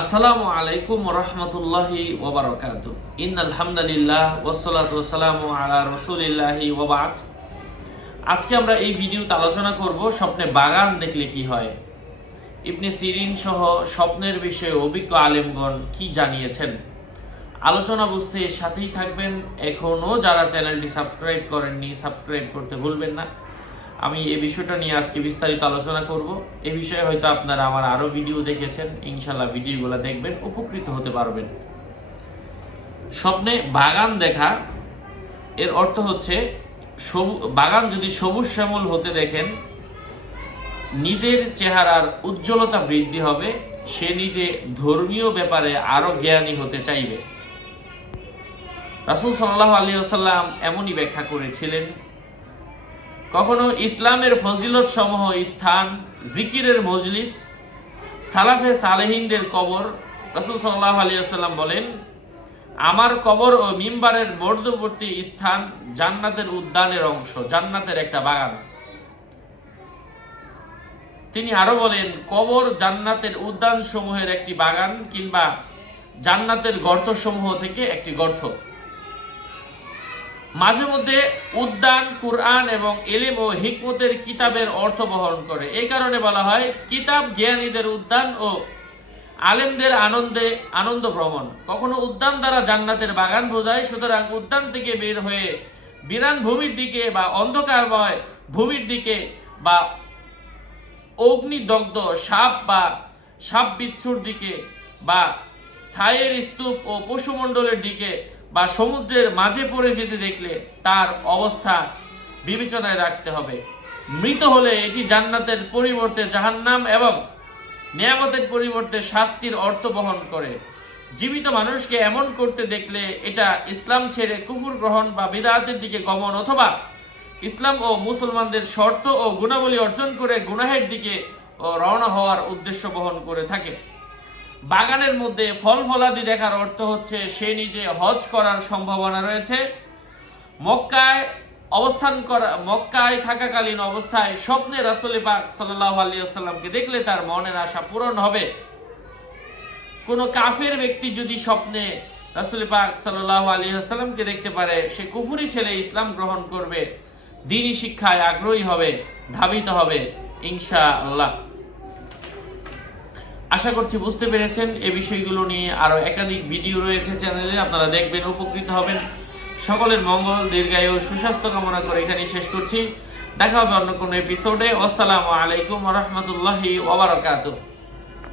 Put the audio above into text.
আসসালামু আলাইকুম রহমতুল্লাহি ওবরাকাতু। ইন্নাল হামদুলিল্লাহ ওয়াসসালাতু ওয়াসসালামু আলা রাসূলিল্লাহি ওয়া বা'দ। আজকে আমরা এই ভিডিওতে আলোচনা করব স্বপ্নে বাগান দেখলে কি হয়। ইবনে সিরিন সহ স্বপ্নের বিষয়ে অভিজ্ঞ আলেমগণ কি জানিয়েছেন। আলোচনা বুঝতে সাথেই থাকবেন। এখনও যারা চ্যানেলটি সাবস্ক্রাইব করেননি সাবস্ক্রাইব করতে ভুলবেন না। আমি এই বিষয়টা নিয়ে আজকে বিস্তারিত আলোচনা করব। এই বিষয়ে হয়তো আপনারা আমার আরও ভিডিও দেখেছেন, ইনশাল্লাহ ভিডিওগুলো দেখবেন, উপকৃত হতে পারবেন। স্বপ্নে বাগান দেখা এর অর্থ হচ্ছে বাগান যদি সবুজ শ্যামল হতে দেখেন, নিজের চেহারার উজ্জ্বলতা বৃদ্ধি হবে, সে নিজে ধর্মীয় ব্যাপারে আরও জ্ঞানী হতে চাইবে। রাসূল সাল্লাল্লাহু আলাইহি ওয়াসাল্লাম এমনই ব্যাখ্যা করেছিলেন। কখনো ইসলামের ফজিলত সমূহ স্থান, জিকিরের মজলিস, সালাফে সালেহিনদের কবর। রাসূল সাল্লাল্লাহু আলাইহি ওয়াসাল্লাম বলেন, আমার কবর ও মিম্বারের মধ্যবর্তী স্থান জান্নাতের উদ্যানের অংশ, জান্নাতের একটা বাগান। তিনি আরো বলেন, কবর জান্নাতের উদ্যান সমূহের একটি বাগান কিংবা জান্নাতের গর্ত সমূহ থেকে একটি গর্ত। মাঝে মধ্যে উদ্যান কুরআন এবং ইলম ও হিকমতের কিতাবের অর্থ বহন করে। এই কারণে বলা হয় কিতাব জ্ঞানীদের উদ্যান ও আলেমদের আনন্দ ভ্রমণ। কখনো উদ্যান দ্বারা জান্নাতের বাগান বোঝায়। সুতরাং উদ্যান থেকে বের হয়ে বিরান ভূমির দিকে বা অন্ধকারময় ভূমির দিকে বা অগ্নিদগ্ধ সাপ বিচ্ছুর দিকে বা ছায়ের স্তূপ ও পশুমণ্ডলের দিকে বা সমুদ্রের মাঝে পড়ে যেতে দেখলে তার অবস্থা বিবেচনায় রাখতে হবে। মৃত হলে এটি জান্নাতের পরিবর্তে জাহান্নাম এবং নিয়ামতের পরিবর্তে শাস্তির অর্থ বহন করে। জীবিত মানুষকে এমন করতে দেখলে এটা ইসলাম ছেড়ে কুফর গ্রহণ বা বিদআতের দিকে গমন, অথবা ইসলাম ও মুসলমানদের শর্ত ও গুণাবলী অর্জন করে গুনাহের দিকে রওনা হওয়ার উদ্দেশ্য বহন করে থাকে। বাগানের মধ্যে ফল ফলাদি দেখার অর্থ হচ্ছে সে নিজে হজ করার সম্ভাবনা রয়েছে। মক্কায় থাকাকালীন অবস্থায় স্বপ্নে রাসূল পাক সাল্লাল্লাহু আলাইহি ওয়াসাল্লামকে দেখলে তার মনের আশা পূরণ হবে। কোনো কাফের ব্যক্তি যদি স্বপ্নে রাসূল পাক সাল্লাল্লাহু আলাইহি ওয়াসাল্লামকে দেখতে পারে, সে কুফরি ছেড়ে ইসলাম গ্রহণ করবে, দ্বীনি শিক্ষায় আগ্রহী হবে, ধাবিত হবে ইনশাআল্লাহ। আশা করছি বুঝতে পেরেছেন। এই বিষয়গুলো নিয়ে আরো একাধিক ভিডিও রয়েছে চ্যানেলে, আপনারা দেখবেন, উপকৃত হবেন। সকলের মঙ্গল, দীর্ঘায়ু, সুস্বাস্থ্য কামনা করে এখানে শেষ করছি। দেখা হবে অন্য কোনো এপিসোডে। আসসালামু আলাইকুম ওয়া রাহমাতুল্লাহি ওয়া বারাকাতুহু।